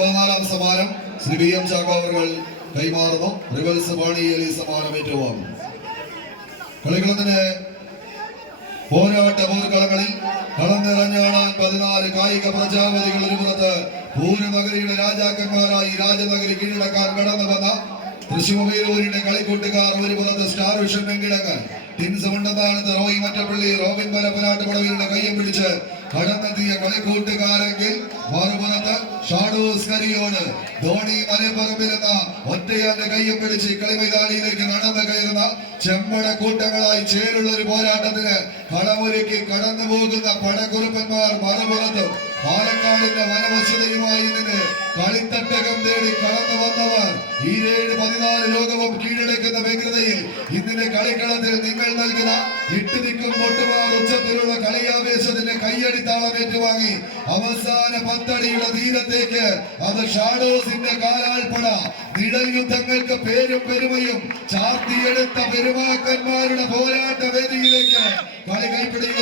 14ാം സമ്മാനം Shri B M Chacko അവർ കൈമാറുന്നു. Rivals Paniyeli സമ്മാനം ഏറ്റുവാങ്ങും. കളികളത്തിന് പോരാട്ട പോർക്കളങ്ങളിൽ കളം നിറഞ്ഞാടാൻ 14 കായിക പ്രജാപതികൾ ഒരു പുറത്ത് പൂരനഗരിയുടെ രാജാക്കന്മാരായി രാജനഗരി കീഴടക്കാൻ കടന്നു വന്ന തൃശ്ശൂരിന്റെ കളിക്കൂട്ടുകാർ ഒരു പുറത്ത് സ്റ്റാർ വിഷൻ വെങ്കിടങ്ങൻ ടിൻസ് മണ്ടത്താനത്ത് റോയി മറ്റപ്പള്ളി റോബിൻ പരപ്പനാട്ട് പടവിയുടെ കയ്യം പിടിച്ച് കടന്നെത്തിയ കളിക്കൂട്ടുകാരെങ്കിൽ മറുപുറത്ത് ഷാഡോസ് കരിയോട് ധോണി മലപ്പറമ്പിൽ എന്ന ഒറ്റയാന്റെ കയ്യം പിടിച്ച് കളിമൈതാനിയിലേക്ക് നടന്നു കയറുന്ന ചെമ്മട കൂട്ടങ്ങളായി ചേരുള്ള ഒരു പോരാട്ടത്തിന് കളമൊരുക്കി കടന്നു പോകുന്ന പടക്കുറുപ്പന്മാർ മറുപുറത്തും പാലക്കാടിന്റെ വനവശതയുമായി നിന്ന് കളിത്തട്ടകം തേടി കടന്നു വന്നവർ ഈ 14 ലോകവും കീഴടക്കുന്ന വ്യഗ്രതയിൽ ഇന്നിന്റെ കളിക്കളത്തിൽ നിങ്ങൾ നൽകുന്ന ഇട്ടുനിൽക്കും പൊട്ടുമാർ ഉച്ചത്തിലുള്ള കളിയാവേശത്തിന്റെ കയ്യടിത്താളം ഏറ്റുവാങ്ങി അവസാന 10 അടിയുടെ തീരത്തേക്ക് അത് ഷാഡോസിന്റെ കാലാൾപ്പട നിഴൽ യുദ്ധങ്ങൾക്ക് പേരും പെരുമയും ചാർത്തിയെടുത്ത പെരുമാക്കന്മാരുടെ പോരാട്ട വേദിയിലേക്ക് കളി കൈപ്പിടികൾ